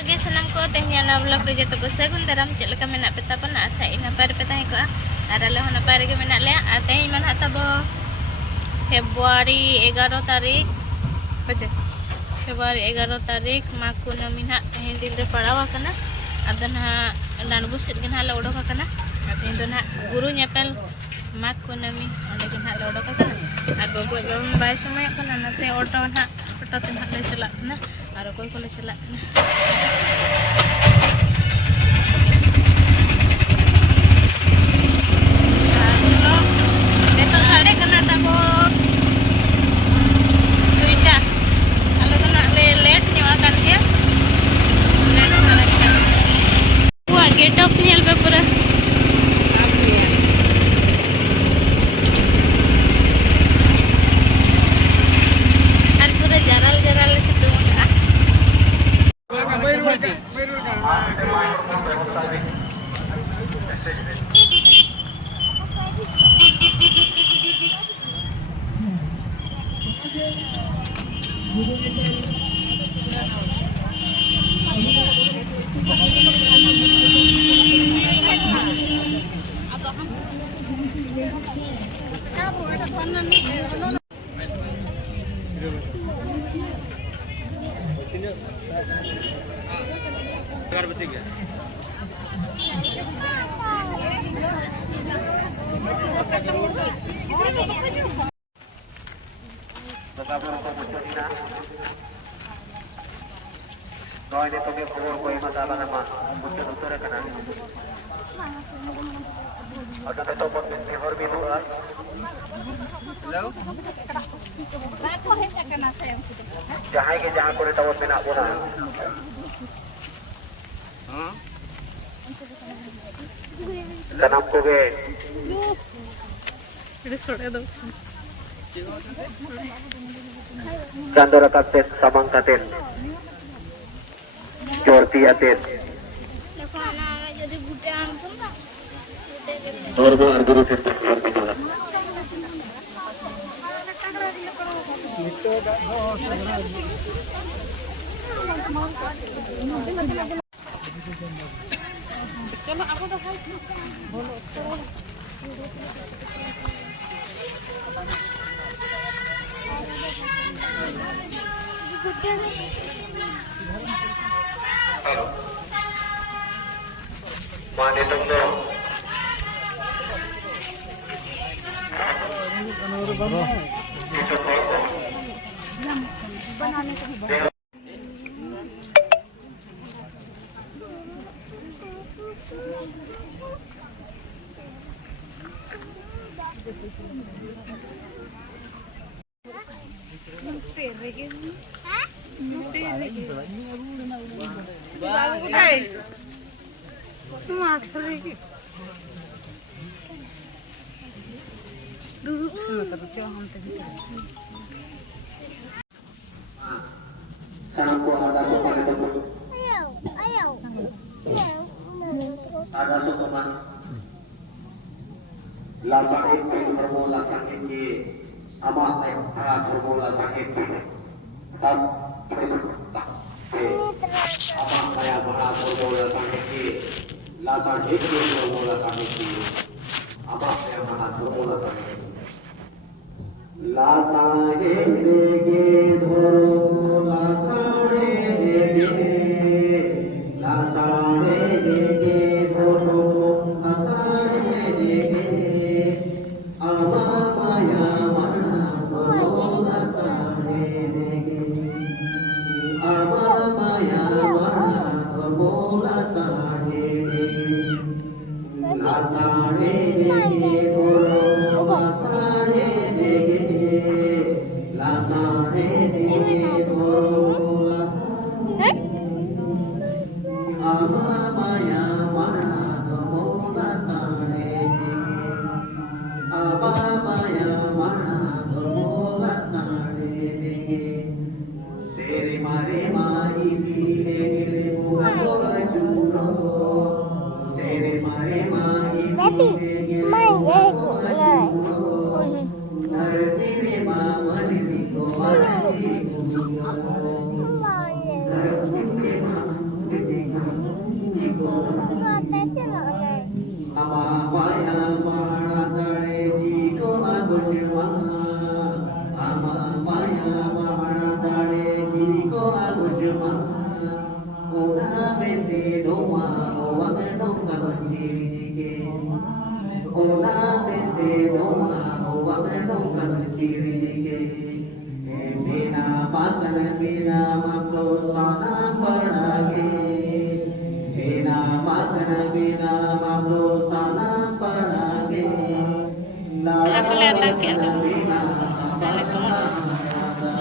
Oke, senam ko tehnya na vlog ko jatuh ko segun daram cek leka menak peta pena asa ina par peta ko ada leh hona par ke menak le ate iman hata bo Februari 11 tarik baca Februari 11 tarik maku namina tehin dilre padawa kana adana dan busit gen hala odok kana atin do na guru nyepel maku nami onde gen hala odok kana ar bobo bam bai samay kana nate auto na auto tin hala chalak na ar koy ko le chalak na Getop nyel pe pura har pura jaral jaral situ ka Roy itu ke kubur kau yang masalah nama bukti utara kana. Ada betul betul ni hormi buat. Hello. Jahai ke jahai kau tahu menak bola. Kanam ko ke. ini sore do Candora kates samang katen. Jorti aten. Ormo arguru tentu jorti juga. Kalau aku dah boleh Mane tunggu. Duduk sana terus jangan tadi. Sanamku ada sopan itu. Ayo. Ada sopan. Lapang itu bermula sakit di amat saya bermula sakit di tak amat saya bermula sakit di lapang itu bermula sakit di amat saya bermula sakit di लाता है देगे धरो लाता है देगे लाता है देगे धरो लाता है देगे आवा माया मना धरो लाता है देगे आवा माया मना धरो लाता है देगे लाता है देगे धरो लाता है Amapaya Maharadare Jito Agujma Amapaya Maharadare Jiko Agujma Una Bete Doma Ovane Doma Kirike Una Bete Doma Ovane Doma Kirike Bina Patana Bina Makto Sana Parage Bina Patana Bina Makto Sana Parage Aku lihat lagi ada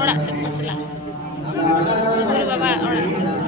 orang sebut selang. Guru bapak orang sebut.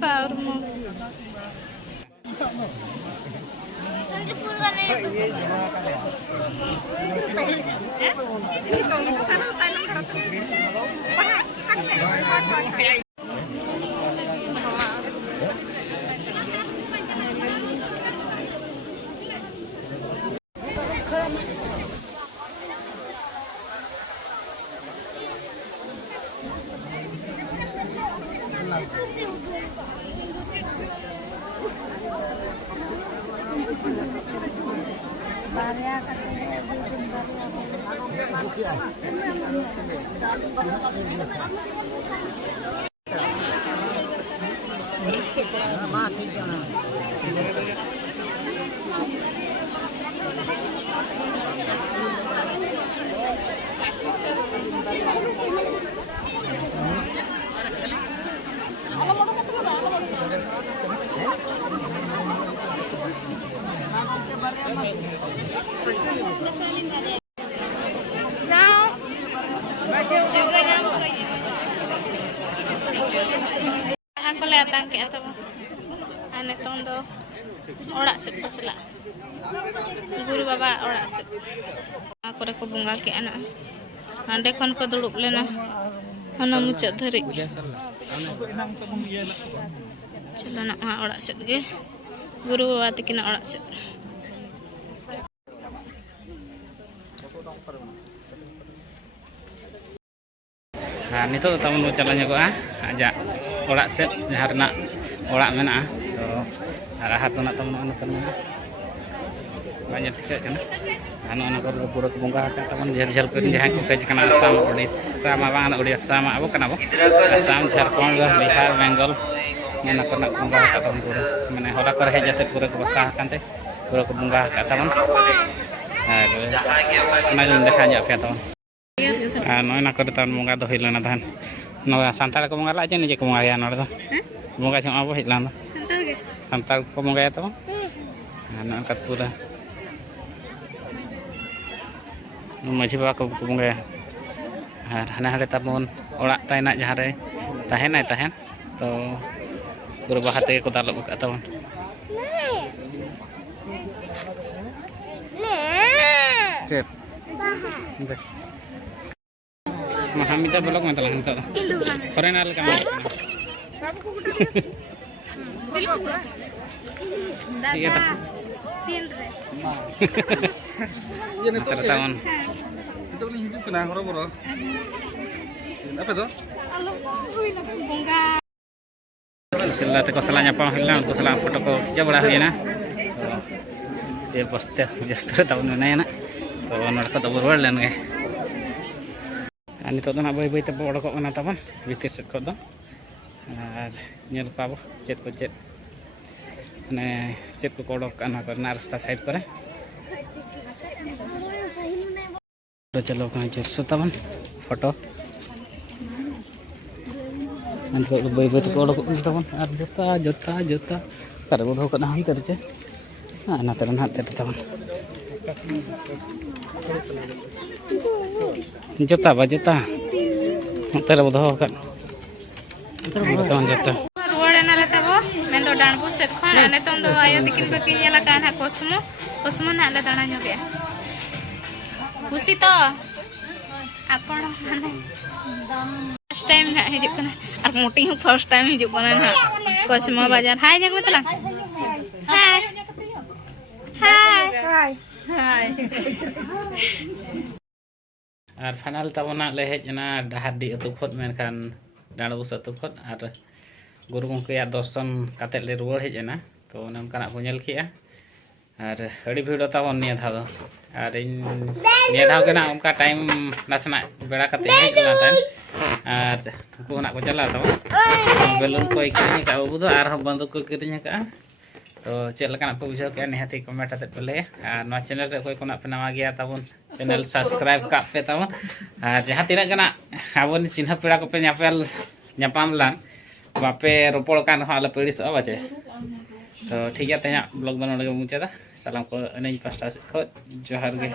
Baru mau. Juga nyamuk aja. Aku lihat tangki atau aneh tondo. orang sep ko chala guru baba orang sep aku reko bunga ke anak ande kon ko duduk lena ana mucak dhari chala nak orang sep ge guru baba tikina orang sep Nito taman mau calonnya kok ajak orak set jahar nak orak mana to arah hatu nak taman banyak tiket kan anak pura kebongkah kan taman jahar pun jahar ko kaje kana Assam Odisha ma bang anak Odisha ma abo kana abo Assam Jharkhand Bihar Bengal mana ko nak kebongkah ka taman pura mane hola ko he jate pura ko basah kan te pura kebongkah ka taman na jun dekha nya pe taman noy na ko taman bongkah do hilana tahan no santal ko bongkah la je nije ko bongkah ya no do bongkah jam abo hilana santal ko bongkah ya taman anak kat pura masih bawa ke bongkah hana hare tamun orak tai nak jahare tahen to berubah hati ko taluk ka taman cep Mahamita belok mental hantar keren al kamu iya tak Antar tahun. Itu boleh hidup kena horo-horo. Apa itu? Setelah teko selanya pang hilang, ko selang foto ko coba lah ya na. Dia poster gestur tahun mana ya na. To ono ko tabur lan ge. Ani to na boy te bor ko na tapan, bitir set ko do. Ar nyel pabo chat ko chat. Mane chat ko kodok kana ko na rasta side kore. Udah चलो कहाँ चल तावन photo nanti kalau bayi bayi kalau aku tawan juta kada bodoh kada hantar je nanti hantar tawan juta hantar bodoh kan tawan juta ruwade na lata bo men do danpu set khon ane ton do ayo dikin bakin yala kan ha kosmo na la dana nyoge खुशी तो आपण माने first time ना हिजुक कना और मोटी हूं first time हिजुक कना ना कोसमा बाजार हाय जग मतला हाय हाय हाय और फाइनल तबना ले हेजना डाहादी अतु खोद मेनखान डांडबुस अतु खोद और गुरु गंके दर्शन काते ले रुवाड़ हेजना तो नमकाना को नेल खिया और अड़ी भीड़ तावन निया था और निया धाव के ना उनका टाइम नासना बेड़ा कते हेजना तन और को ना को चला तो बेलून को इकनी का बुदो और हम बंदूक को किरनी का तो चेल लगा पे बुझाव के निहाती कमेंट आते पले और ना चैनल रे कोई कोना पे नवा गया तावन चैनल सब्सक्राइब का पे तावन और जहां तिना गना आबन चिन्ह पेड़ा को पे ᱧᱟᱯᱟᱢ ᱞᱟᱝ बापे रोपड़ कान हो आले पेड़िस बाचे तो ठीक है तेना ब्लॉग बना मुचादा सलाम को पास्टा से जोहार गे।